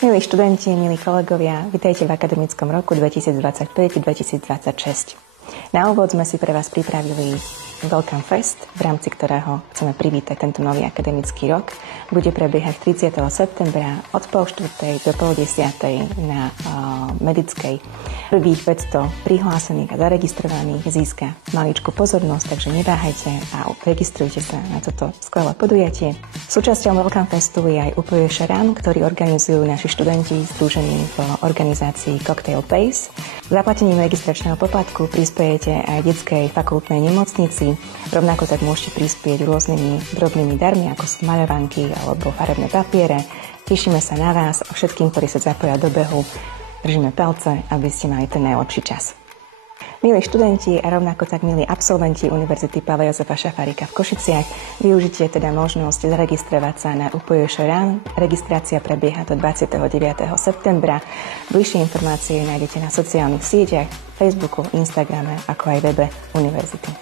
Milí študenti, milí kolegovia, vitajte v akademickom roku 2025-2026. Na úvod sme si pre vás pripravili Welcome Fest, v rámci ktorého chceme privítať tento nový akademický rok. Bude prebiehať 30. septembra od 9:30 do 9:30 na Medickej. Prvých 500 prihlásených a zaregistrovaných získa maličkú pozornosť, takže neváhajte a registrujte sa na toto skvelé podujatie. Súčasťou Welcome Festu je aj UPJŠ RAN, ktorý organizujú naši študenti združení v organizácii Cocktail Pace. Zaplatením registračného poplatku prispiejete aj detskej fakultnej nemocnici. Rovnako tak môžete prispieť rôznymi drobnými darmi, ako sú maľovanky alebo farebné papiere. Tešíme sa na vás a všetkým, ktorí sa zapoja do behu. Držíme palce, aby ste mali ten najlepší čas. Milí študenti a rovnako tak milí absolventi Univerzity Páva Jozefa Šafárika v Košiciach, využite teda možnosť zaregistrovať sa na UPJŠ RAN. Registrácia prebieha do 29. septembra. Bližšie informácie nájdete na sociálnych sieťach, Facebooku, Instagrame, ako aj webe univerzity.